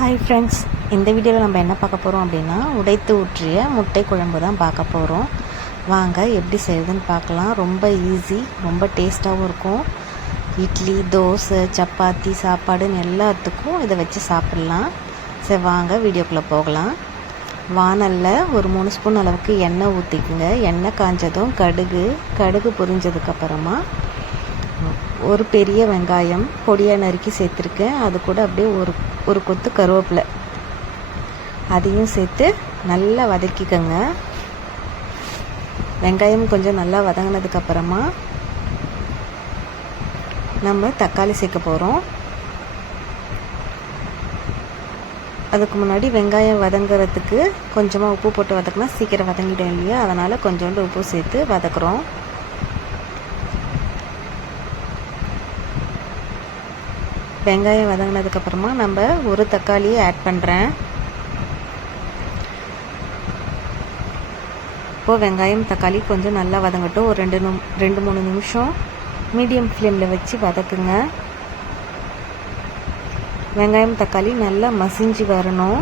Hi friends, இந்த வீடியோவில் நம்ம என்ன பார்க்க போகிறோம் அப்படின்னா உடைத்து ஊற்றிய முட்டை குழம்பு தான் பார்க்க போகிறோம். வாங்க எப்படி செய்யுதுன்னு பார்க்கலாம். ரொம்ப ஈஸி, ரொம்ப டேஸ்ட்டாகவும் இருக்கும். இட்லி, தோசை, சப்பாத்தி, சாப்பாடுன்னு எல்லாத்துக்கும் இதை வச்சு சாப்பிட்லாம். சரி வாங்க வீடியோக்குள்ளே போகலாம். வானலில் ஒரு 3 ஸ்பூன் அளவுக்கு எண்ணெய் ஊற்றிக்குங்க. எண்ணெய் காஞ்சதும் கடுகு பொரிஞ்சதுக்கப்புறமா ஒரு பெரிய வெங்காயம் பொடியாக நறுக்கி சேர்த்துருக்கேன். அது கூட அப்படியே ஒரு கொத்து கருவேப்பிலை அதையும் சேர்த்து நல்லா வதக்கிக்கங்க. வெங்காயம் கொஞ்சம் நல்லா வதங்கினதுக்கப்புறமா நம்ம தக்காளி சேர்க்க போகிறோம். அதுக்கு முன்னாடி வெங்காயம் வதங்குறதுக்கு கொஞ்சமாக உப்பு போட்டு வதக்கினா சீக்கிரம் வதங்கிடும் இல்லையா, அதனால் கொஞ்சோண்டு உப்பு சேர்த்து வதக்குறோம். வெங்காயம் வதங்கினதுக்கப்புறமா நம்ம ஒரு தக்காளியை ஆட் பண்ணுறேன். இப்போது வெங்காயம் தக்காளி கொஞ்சம் நல்லா வதங்கட்டும். ஒரு 2-3 நிமிஷம் மீடியம் ஃப்ளேமில் வச்சு வதக்குங்க. வெங்காயம் தக்காளி நல்லா மசிஞ்சு வரணும்.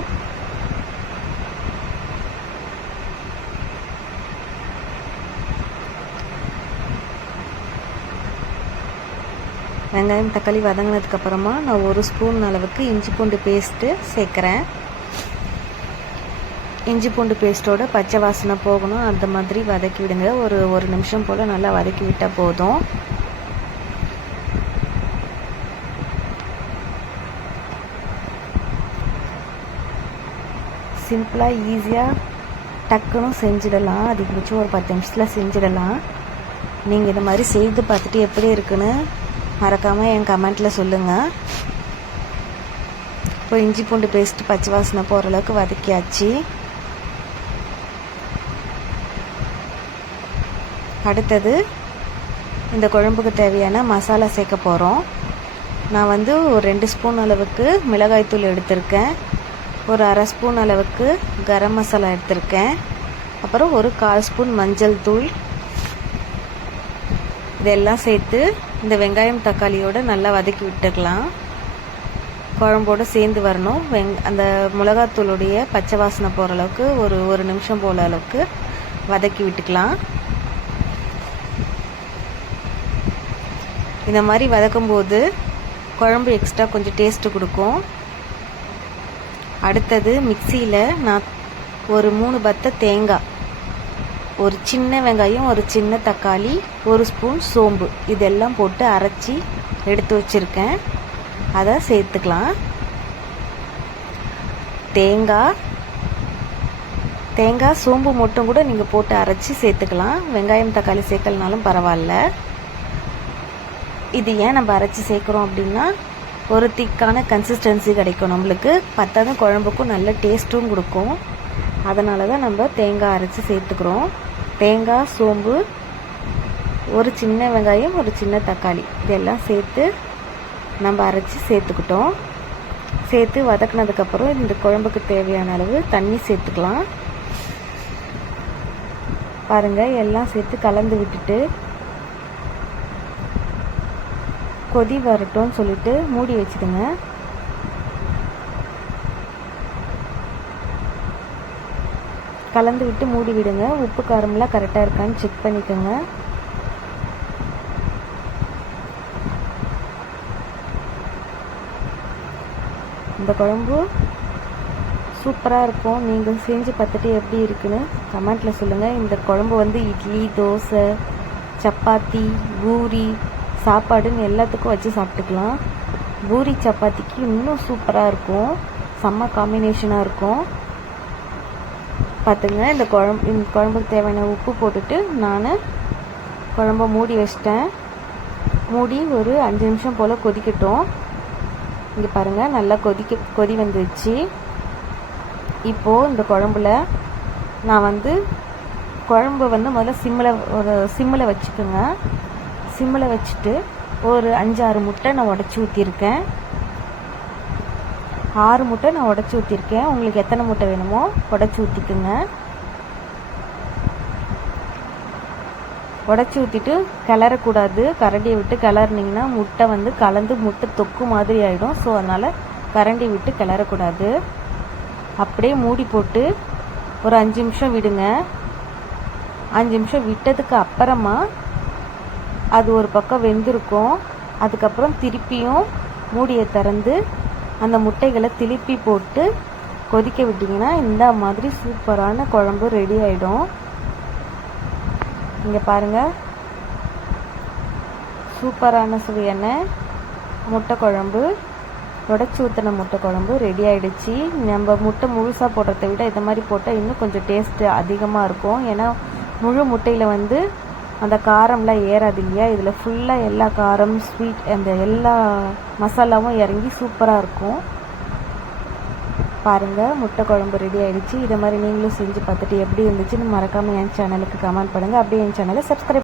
வெங்காயம் தக்காளி வதங்கினதுக்கப்புறமா நான் 1 ஸ்பூன் அளவுக்கு இஞ்சி பூண்டு பேஸ்ட்டு சேர்க்குறேன். இஞ்சி பூண்டு பேஸ்ட்டோட பச்சை வாசனை போகணும், அந்த மாதிரி வதக்கி விடுங்க. ஒரு நிமிஷம் போல் நல்லா வதக்கி விட்டால் போதும். சிம்பிளாக ஈஸியாக டக்குன்னு செஞ்சிடலாம். அதிகபட்சம் ஒரு 10 நிமிஷத்தில் செஞ்சிடலாம். நீங்கள் இந்த மாதிரி செய்து பார்த்துட்டு எப்படி இருக்குன்னு மறக்காமல் என் கமெண்ட்டில் சொல்லுங்கள். இப்போ இஞ்சி பூண்டு பேஸ்ட்டு பச்சை வாசனை போகிற அளவுக்கு வதக்கியாச்சு. அடுத்தது இந்த குழம்புக்கு தேவையான மசாலா சேர்க்க போகிறோம். நான் வந்து ஒரு 2 ஸ்பூன் அளவுக்கு மிளகாய்த்தூள் எடுத்திருக்கேன். ஒரு அரை ஸ்பூன் அளவுக்கு கரம் மசாலா எடுத்திருக்கேன். அப்புறம் ஒரு 1/4 ஸ்பூன் மஞ்சள் தூள். இதெல்லாம் சேர்த்து இந்த வெங்காயம் தக்காளியோடு நல்லா வதக்கி விட்டுக்கலாம். குழம்போடு சேர்ந்து வரணும். அந்த மிளகாத்தூளுடைய பச்சை வாசனை போகிற அளவுக்கு ஒரு நிமிஷம் போல அளவுக்கு வதக்கி விட்டுக்கலாம். இந்த மாதிரி வதக்கும்போது குழம்பு எக்ஸ்ட்ரா கொஞ்சம் டேஸ்ட்டு கொடுக்கும். அடுத்தது மிக்சியில் நான் ஒரு 3 பத்தை தேங்காய், ஒரு சின்ன வெங்காயம், ஒரு சின்ன தக்காளி, 1 ஸ்பூன் சோம்பு இதெல்லாம் போட்டு அரைச்சி எடுத்து வச்சுருக்கேன். அதை சேர்த்துக்கலாம். தேங்காய் சோம்பு மட்டும் கூட நீங்கள் போட்டு அரைச்சி சேர்த்துக்கலாம். வெங்காயம் தக்காளி சேர்க்கலனாலும் பரவாயில்ல. இது ஏன் நம்ம அரைச்சி சேர்க்குறோம் அப்படின்னா ஒரு திக்கான கன்சிஸ்டன்சி கிடைக்கும் நம்மளுக்கு. பத்தாத குழம்புக்கும் நல்ல டேஸ்ட்டும் கொடுக்கும். அதனால தான் நம்ம தேங்காய் அரைச்சி சேர்த்துக்கிறோம். தேங்காய், சோம்பு, ஒரு சின்ன வெங்காயம், ஒரு சின்ன தக்காளி இதெல்லாம் சேர்த்து நம்ம அரைச்சி சேர்த்துக்கிட்டோம். சேர்த்து வதக்குனதுக்கப்புறம் இந்த குழம்புக்கு தேவையான அளவு தண்ணி சேர்த்துக்கலாம். பாருங்கள், எல்லாம் சேர்த்து கலந்து விட்டுட்டு கொதி வரட்டும்னு சொல்லிட்டு மூடி வச்சுடுங்க. கலந்து விட்டு மூடி விடுங்க. உப்பு காரம்லாம் கரெக்டாக இருக்கான்னு செக் பண்ணிக்கோங்க. இந்த குழம்பு சூப்பராக இருக்கும். நீங்கள் செஞ்சு பார்த்துட்டு எப்படி இருக்குன்னு கமெண்ட்டில் சொல்லுங்கள். இந்த குழம்பு வந்து இட்லி, தோசை, சப்பாத்தி, பூரி, சாப்பாடுன்னு எல்லாத்துக்கும் வச்சு சாப்பிட்டுக்கலாம். பூரி சப்பாத்திக்கு இன்னும் சூப்பராக இருக்கும். செம்ம காம்பினேஷனாக இருக்கும். பார்த்துங்க, இந்த குழம்புக்கு தேவையான உப்பு போட்டுட்டு நான் குழம்பை மூடி வச்சிட்டேன். மூடி ஒரு 5 நிமிஷம் போல் கொதிக்கட்டும். இங்கே பாருங்கள், நல்லா கொதி வந்துடுச்சு. இப்போது இந்த குழம்புல நான் வந்து குழம்பு வந்து முதல்ல சிம்மில் வச்சுக்கோங்க. சிம்மில் வச்சுட்டு ஒரு 5-6 முட்டை நான் உடச்சி ஊற்றிருக்கேன். 6 முட்டை நான் உடச்சி ஊற்றிருக்கேன். உங்களுக்கு எத்தனை முட்டை வேணுமோ உடச்சி ஊற்றிக்குங்க. உடச்சி ஊற்றிட்டு கிளறக்கூடாது. கரண்டியை விட்டு கிளறினீங்கன்னா முட்டை வந்து கலந்து முட்டை தொக்கு மாதிரி ஆகிடும். ஸோ அதனால் கரண்டி விட்டு கிளறக்கூடாது. அப்படியே மூடி போட்டு ஒரு 5 நிமிஷம் விடுங்க. 5 நிமிஷம் விட்டதுக்கு அப்புறமா அது ஒரு பக்கம் வெந்திருக்கும். அதுக்கப்புறம் திருப்பியும் மூடியை திறந்து அந்த முட்டைகளை திருப்பி போட்டு கொதிக்க விட்டிங்கன்னா இந்த மாதிரி சூப்பரான குழம்பு ரெடி ஆகிடும். இங்கே பாருங்கள், சூப்பரான சுவையான முட்டை குழம்பு, உடச்சி ஊற்றின முட்டை குழம்பு ரெடி ஆகிடுச்சு. நம்ம முட்டை முழுசாக போடுறத விட இந்த மாதிரி போட்டால் இன்னும் கொஞ்சம் டேஸ்ட்டு அதிகமாக இருக்கும். ஏன்னா முழு முட்டையில் வந்து அந்த காரம்லாம் ஏறாது இல்லையா. இதில் ஃபுல்லாக எல்லா காரம், ஸ்வீட், அந்த எல்லா மசாலாவும் இறங்கி சூப்பராக இருக்கும். பாருங்கள், முட்டை குழம்பு ரெடி ஆகிடுச்சு. இதை மாதிரி நீங்களும் செஞ்சு பார்த்துட்டு எப்படி இருந்துச்சுன்னு மறக்காமல் என் சேனலுக்கு கமெண்ட் பண்ணுங்கள். அப்படியே என் சேனலை சப்ஸ்கிரைப்